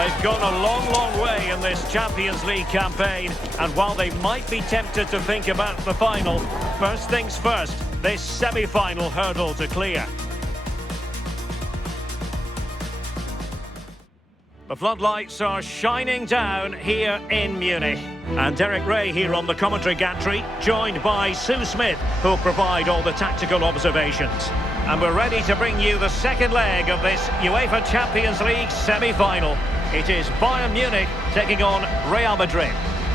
They've gone a long, long way in this Champions League campaign, and while they might be tempted to think about the final, first things first, this semi-final hurdle to clear. The floodlights are shining down here in Munich. And Derek Ray here on the commentary gantry, joined by Sue Smith, who'll provide all the tactical observations. And we're ready to bring you the second leg of this UEFA Champions League semi-final. It is Bayern Munich taking on Real Madrid.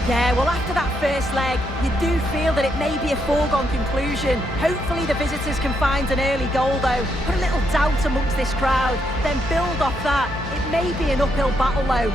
Yeah, well, after that first leg, you do feel that it may be a foregone conclusion. Hopefully the visitors can find an early goal, though. Put a little doubt amongst this crowd, then build off that. It may be an uphill battle, though.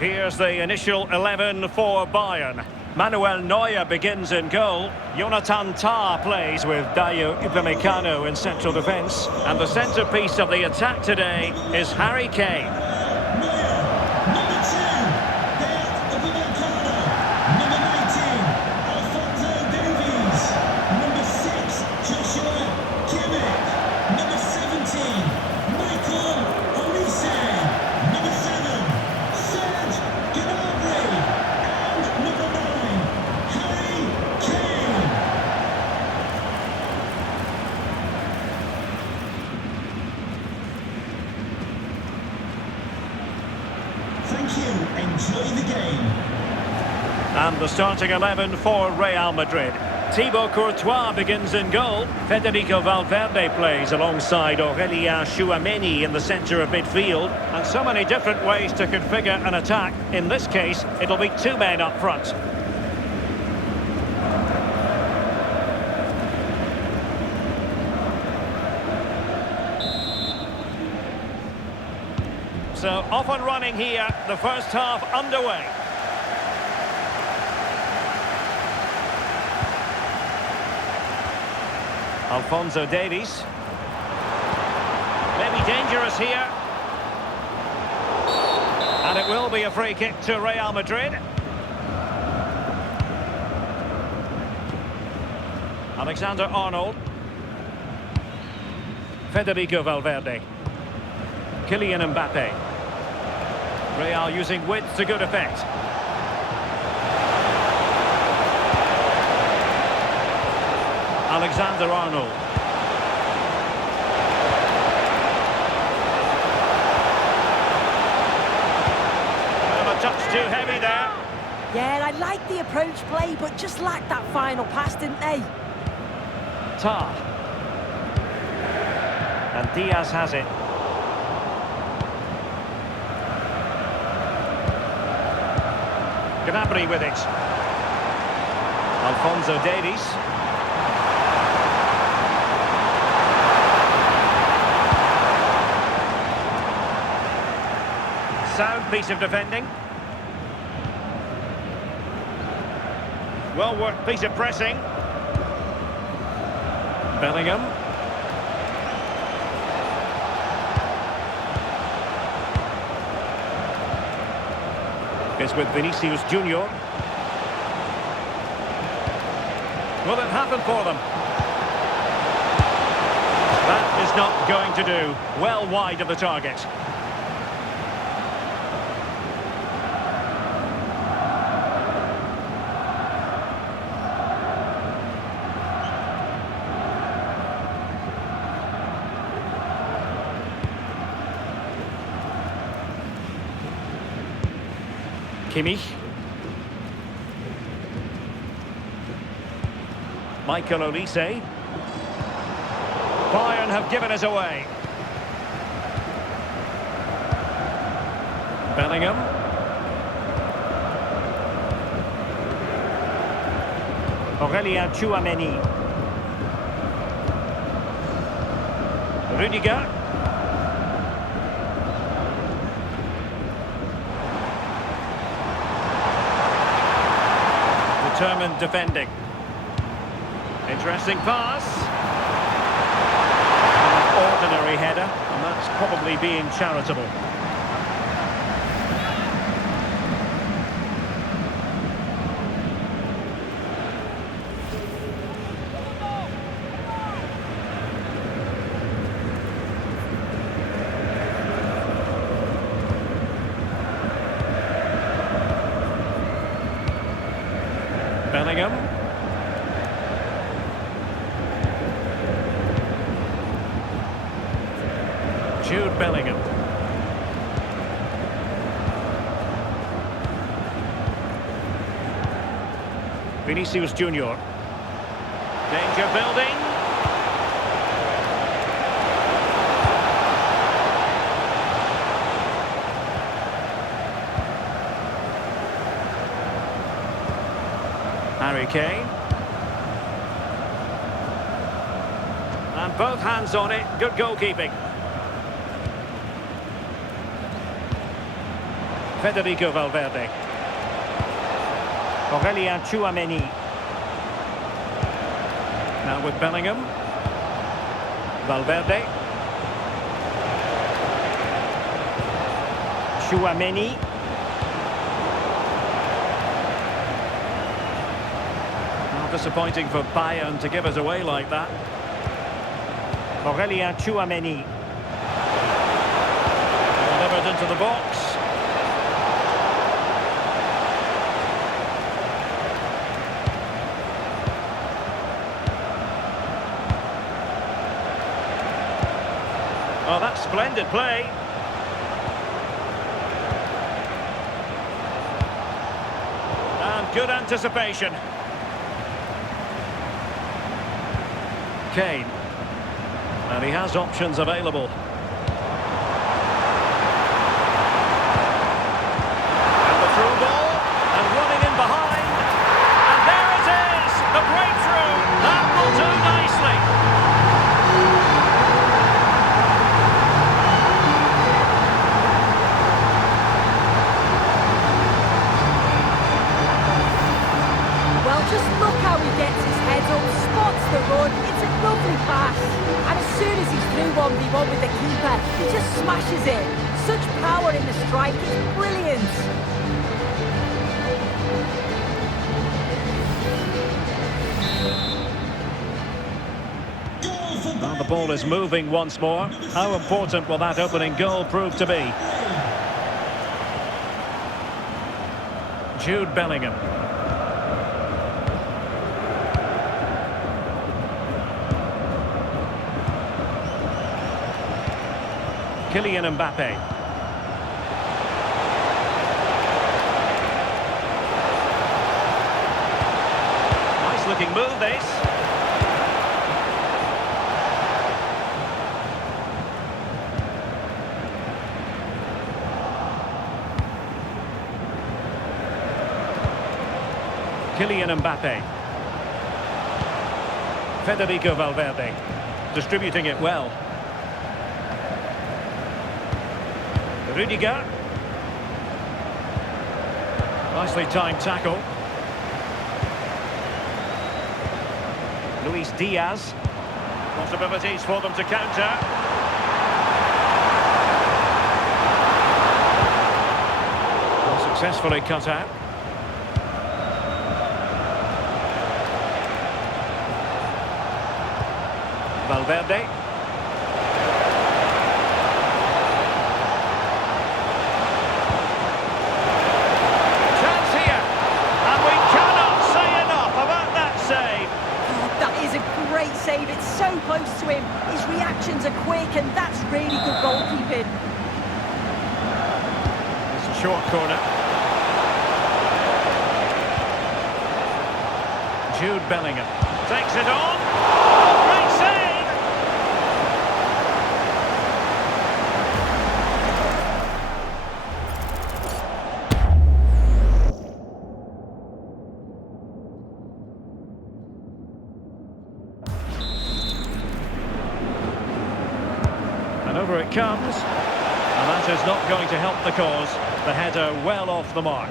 Here's the initial 11 for Bayern. Manuel Neuer begins in goal. Jonathan Tah plays with Dayo Upamecano in central defence. And the centrepiece of the attack today is Harry Kane. Thank you. Enjoy the game. And the starting 11 for Real Madrid. Thibaut Courtois begins in goal. Federico Valverde plays alongside Aurélien Tchouaméni in the centre of midfield. And so many different ways to configure an attack. In this case, it'll be two men up front. So off and running here, the first half underway. Alphonso Davies. Maybe dangerous here. And it will be a free kick to Real Madrid. Alexander-Arnold. Federico Valverde. Kylian Mbappé. Real using width to good effect. Alexander-Arnold. A touch too heavy there. Yeah, I like the approach play, but just lacked that final pass, didn't they? Tah. And Diaz has it. Gnabry with it. Alphonso Davies. Sound piece of defending. Well worked piece of pressing. Bellingham. It's with Vinicius Junior. Will it happen for them? That is not going to do. Well wide of the target. Kimmich. Michael Olise. Bayern have given us away. Bellingham. Aurélien Tchouaméni. Rudiger. Determined defending. Interesting pass. Ordinary header, and that's probably being charitable. Bellingham. Jude Bellingham. Vinicius Junior. Danger building. Harry Kane. And both hands on it. Good goalkeeping. Federico Valverde. Aurélien Tchouaméni. Now with Bellingham. Valverde. Tchouaméni. Not disappointing for Bayern to give us away like that. Aurélien Tchouaméni. Delivered into the box. Oh, that's splendid play. And good anticipation. Kane. And he has options available. And the through ball. And running in behind. And there it is! The breakthrough! That will do nicely. Just look how he gets his head up, spots the run, it's a lovely pass. And as soon as he's through 1v1 with the keeper, he just smashes it. Such power in the strike, it's brilliant. Well, the ball is moving once more. How important will that opening goal prove to be? Jude Bellingham. Kylian Mbappé. Nice looking move, this. Kylian Mbappé. Federico Valverde. Distributing it well. Rudiger. Nicely timed tackle. Luis Diaz. Possibilities for them to counter. Well, successfully cut out. Valverde. Save, it's so close to him, his reactions are quick and that's really good goalkeeping. It's a short corner. Jude Bellingham takes it on. Oh, great save! comes. And that is not going to help the cause. The header well off the mark.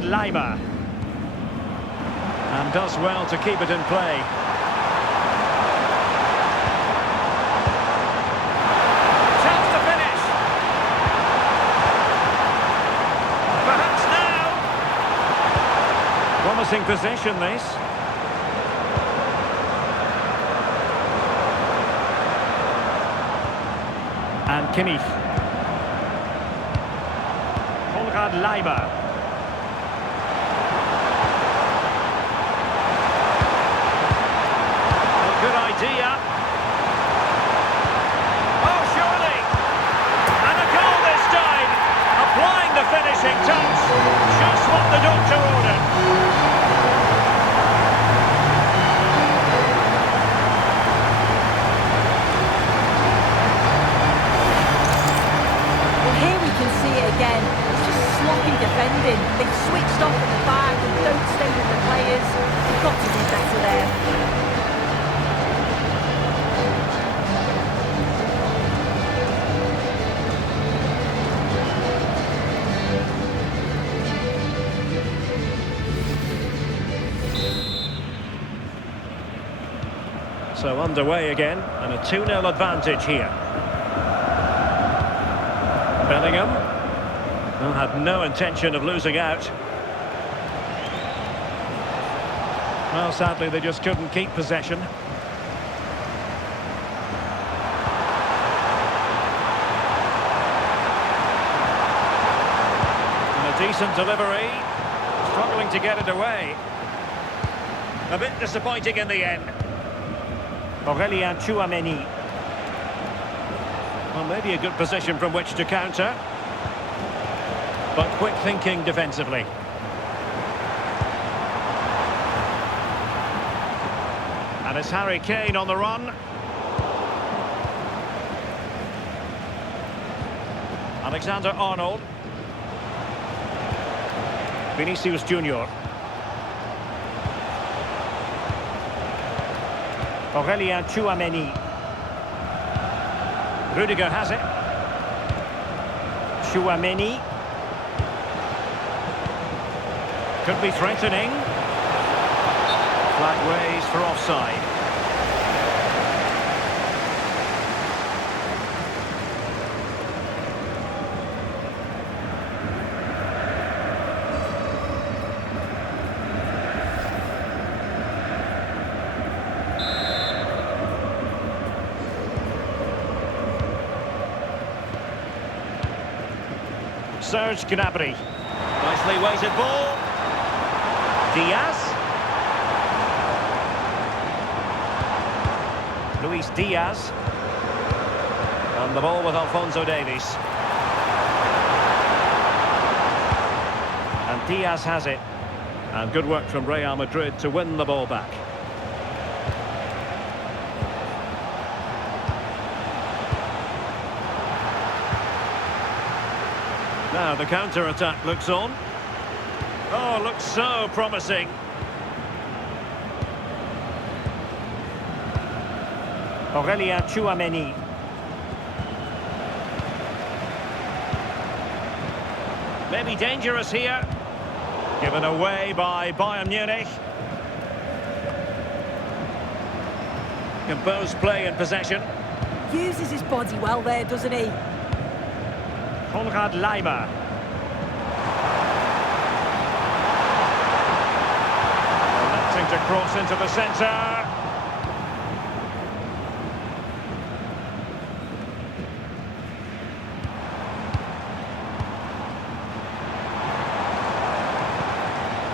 Leimer, and does well to keep it in play. Chance to finish. Perhaps now. Promising possession, this. And Kimmich. Leimer. Good idea. Oh, surely. And a goal this time. Applying the finishing touch. Just what the doctor ordered. Well, here we can see it again. It's just sloppy defending. They've switched off at the back and don't stay with the players. They've got to do better there. So underway again, and a 2-0 advantage here. Bellingham, who had no intention of losing out. Well, sadly, they just couldn't keep possession. And a decent delivery, struggling to get it away. A bit disappointing in the end. Aurélien Tchouaméni. Well, maybe a good position from which to counter. But quick thinking defensively. And it's Harry Kane on the run. Alexander-Arnold. Vinicius Junior. Aurélien Tchouaméni. Rudiger has it. Tchouaméni. Could be threatening. Flag raised for offside. Serge Gnabry. Nicely weighted ball. Diaz. Luis Diaz. And the ball with Alphonso Davies. And Diaz has it. And good work from Real Madrid to win the ball back. Now the counter-attack looks on. Oh, looks so promising. Aurélien Tchouaméni. Maybe dangerous here. Given away by Bayern Munich. Composed play in possession. Uses his body well there, doesn't he? Leimer. Electing to cross into the centre.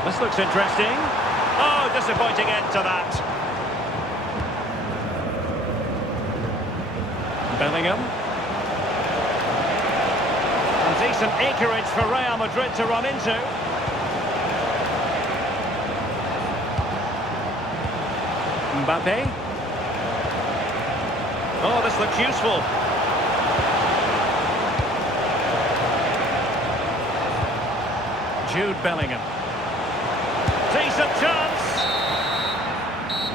This looks interesting. Oh, disappointing end to that. Bellingham. Decent acreage for Real Madrid to run into. Mbappé. Oh, this looks useful. Jude Bellingham. Decent chance.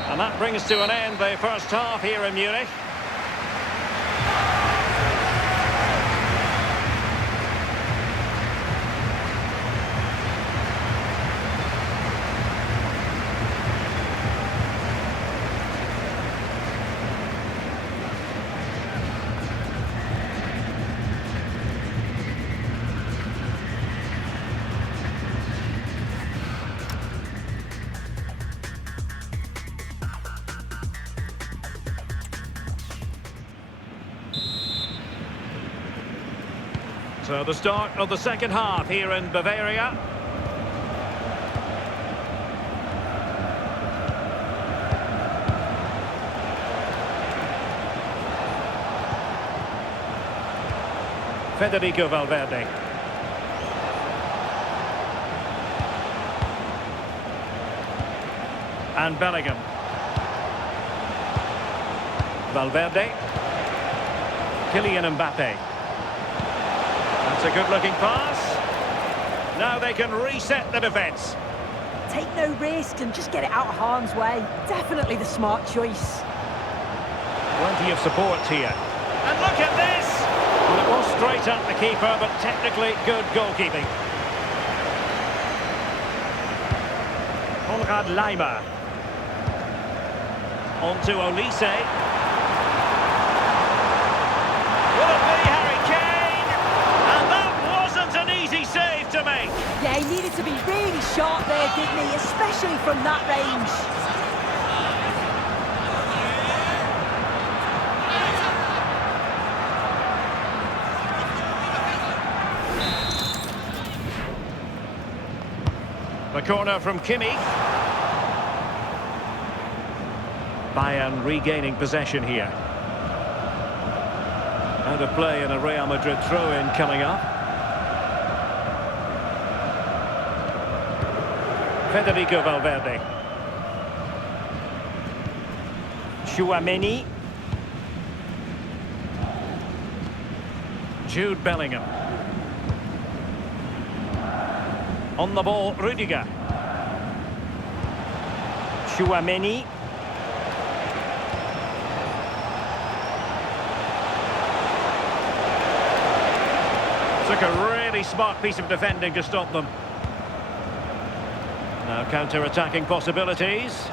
And that brings to an end the first half here in Munich. So the start of the second half here in Bavaria. Federico Valverde. And Bellingham. Valverde. Kylian Mbappé. That's a good-looking pass. Now they can reset the defence. Take no risk and just get it out of harm's way. Definitely the smart choice. Plenty of support here. And look at this! Well, it was straight at the keeper, but technically good goalkeeping. Konrad Laimer. On to Olise. Will it be Harry Kane? And that wasn't an easy save to make. Yeah, he needed to be really sharp there, didn't he? Especially from that range. The corner from Kimmich. Bayern regaining possession here. Out of play and a Real Madrid throw-in coming up. Federico Valverde. Tchouaméni. Jude Bellingham. On the ball, Rudiger. Tchouaméni. Took a really smart piece of defending to stop them. Now counter-attacking possibilities.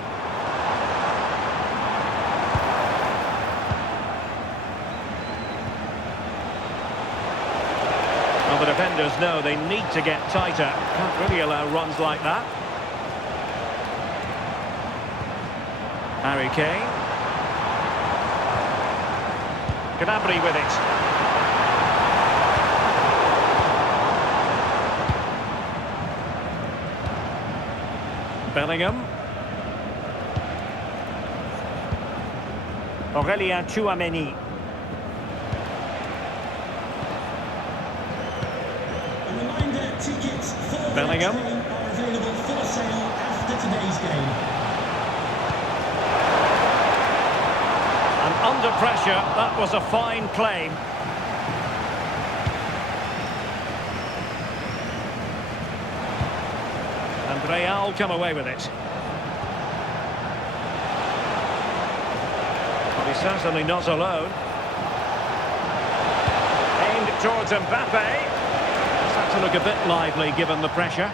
Well, the defenders know they need to get tighter. Can't really allow runs like that. Harry Kane. Gnabry with it. Bellingham. Aurélien Tchouaméni. A reminder, tickets for Bellingham. the game are available for sale after today's game. And under pressure, that was a fine claim. And Real come away with it. But he's certainly not alone. Aimed towards Mbappé. It's had to look a bit lively given the pressure.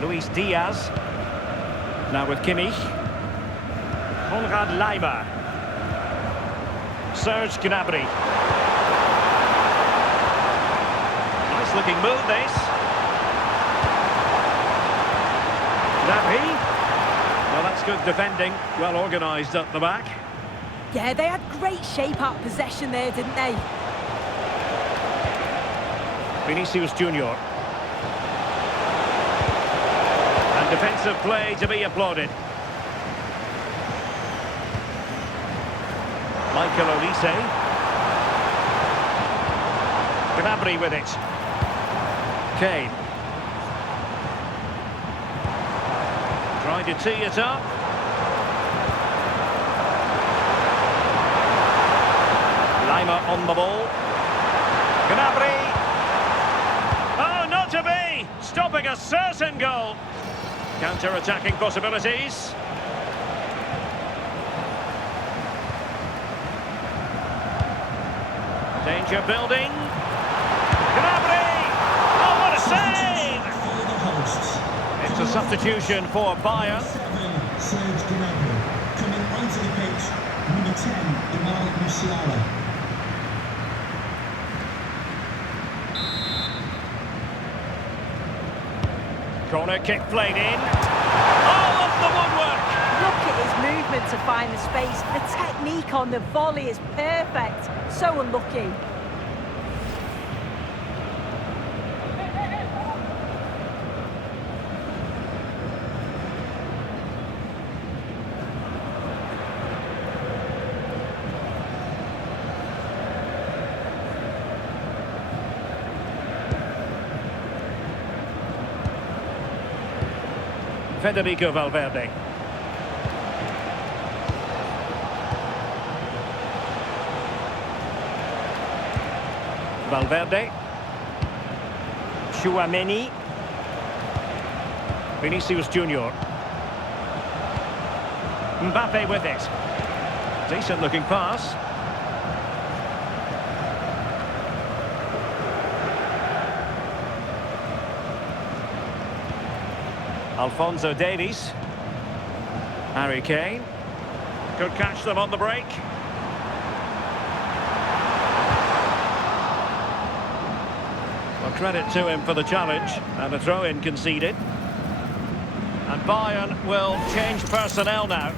Luis Diaz. Now with Kimmich. Konrad Laimer. Serge Gnabry. Nice looking move this. Gnabry. Well, that's good defending. Well organised up the back. Yeah, they had great shape out possession there, didn't they? Vinicius Junior. Defensive play to be applauded. Michael Olise. Gnabry with it. Kane. Trying to tee it up. Lima on the ball. Gnabry. Oh, not to be! Stopping a certain goal. Counter-attacking possibilities. Danger building. Gnabry! Oh, what a save! For the hosts. It's a substitution for Bayern. 7, Serge Gnabry. Coming onto the pitch, number 10, Jamal Musiala. Corner kick played in. Oh, off the woodwork! Look at his movement to find the space. The technique on the volley is perfect. So unlucky. Federico Valverde. Valverde. Tchouaméni. Vinicius Junior. Mbappé with it. Decent looking pass. Alphonso Davies. Harry Kane. Could catch them on the break. Well, credit to him for the challenge. And a throw-in conceded. And Bayern will change personnel now.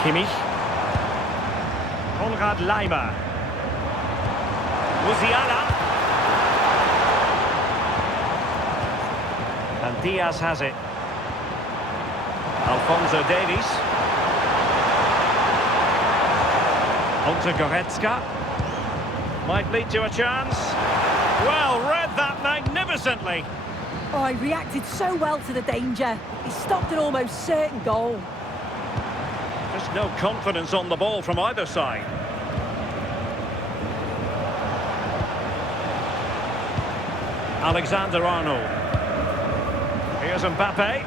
Kimmich. Konrad Laimer. Musiala. And Diaz has it. Alphonso Davies. On to Goretzka. Might lead to a chance. Well, read that magnificently. Oh, he reacted so well to the danger. He stopped an almost certain goal. Just no confidence on the ball from either side. Alexander-Arnold. Here's Mbappé.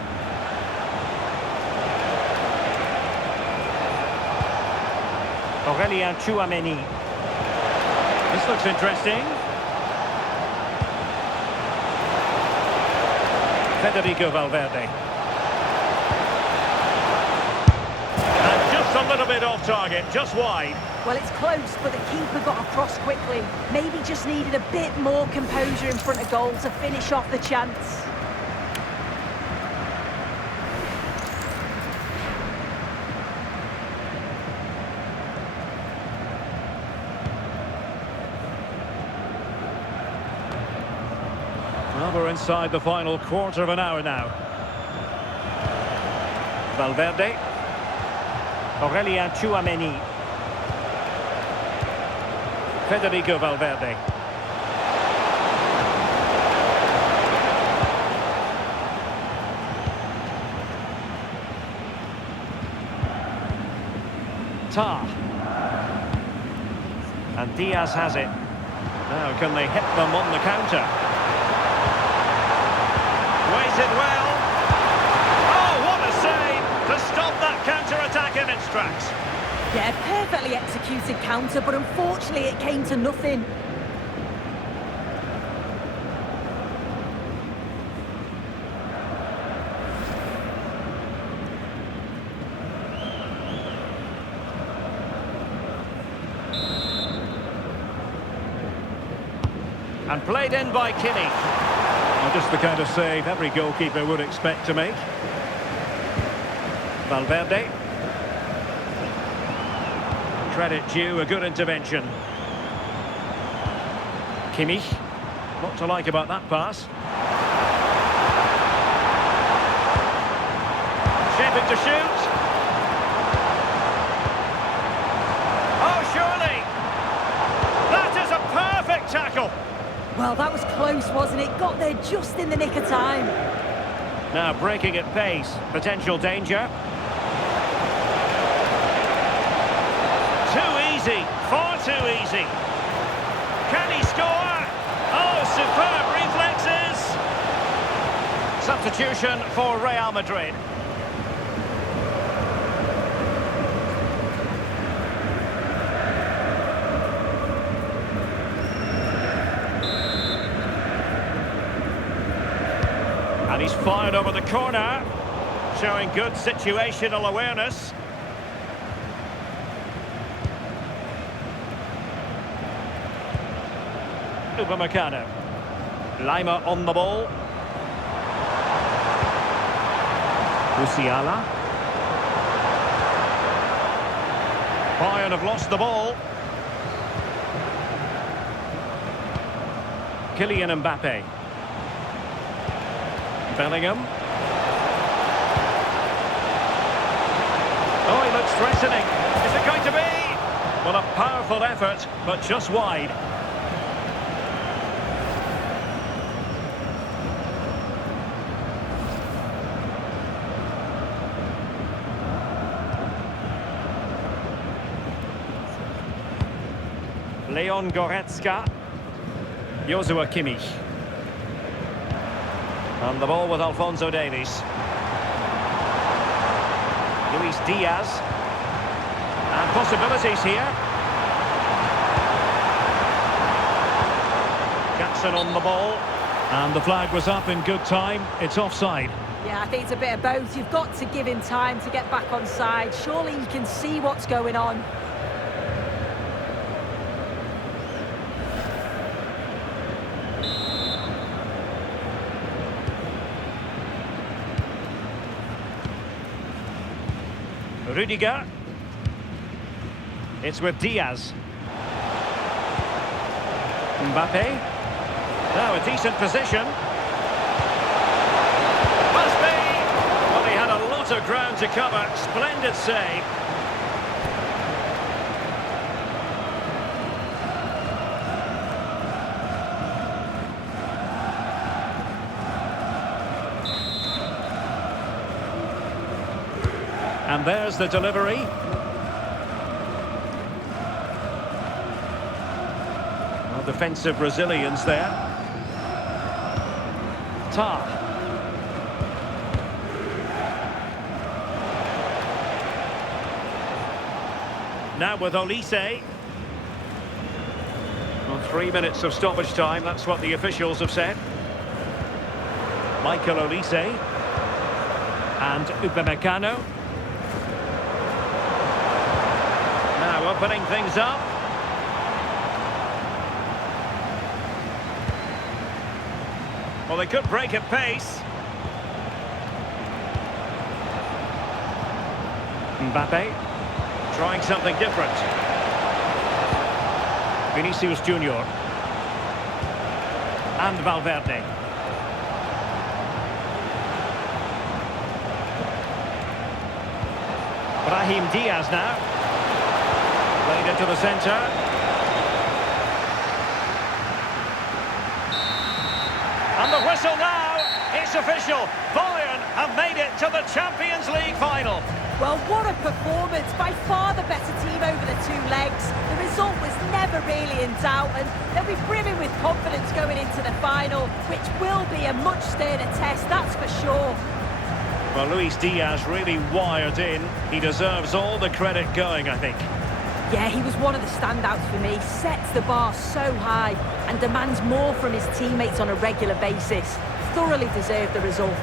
Aurélien Tchouaméni. This looks interesting. Federico Valverde. A little bit off target, just wide. Well, it's close, but the keeper got across quickly. Maybe just needed a bit more composure in front of goal to finish off the chance. Well, we're inside the final quarter of an hour now. Valverde. Aurélien Tchouaméni. Federico Valverde. Tar. And Diaz has it. Now can they hit them on the counter? Waited well. Oh, what a save to stop that counter-attack in its tracks. Yeah, perfectly executed counter, but unfortunately it came to nothing. And played in by Kimmich. Well, just the kind of save every goalkeeper would expect to make. Valverde. Credit due, a good intervention. Kimmich. What to like about that pass? Shaping to shoot. Oh, surely! That is a perfect tackle! Well, that was close, wasn't it? Got there just in the nick of time. Now breaking at pace. Potential danger. Too easy. Far too easy. Can he score? Oh, superb reflexes! Substitution for Real Madrid. And he's fired over the corner, showing good situational awareness. Upamecano. Lima on the ball. Musiala. Bayern have lost the ball. Kylian Mbappé. Bellingham. Oh, he looks threatening. Is it going to be? Well, a powerful effort, but just wide. Leon Goretzka. Joshua Kimmich. On the ball with Alphonso Davies. Luis Diaz. And possibilities here. Jackson on the ball. And the flag was up in good time. It's offside. Yeah, I think it's a bit of both. You've got to give him time to get back on side. Surely he can see what's going on. Rudiger. It's with Diaz. Mbappé. Now a decent position. Must be. Well, he had a lot of ground to cover. Splendid save. And there's the delivery. Well, defensive Brazilians there. Tar. Now with Olise. Well, 3 minutes of stoppage time, that's what the officials have said. Michael Olise. And Upamecano. Now opening things up. Well, they could break at pace. Mbappé trying something different. Vinicius Junior and Valverde. Brahim Diaz now. Played into the centre. And the whistle now. It's official. Bayern have made it to the Champions League final. Well, what a performance. By far the better team over the two legs. The result was never really in doubt, and they'll be brimming with confidence going into the final, which will be a much sterner test, that's for sure. Well, Luis Diaz really wired in. He deserves all the credit going, I think. Yeah, he was one of the standouts for me. Sets the bar so high and demands more from his teammates on a regular basis. Thoroughly deserved the result.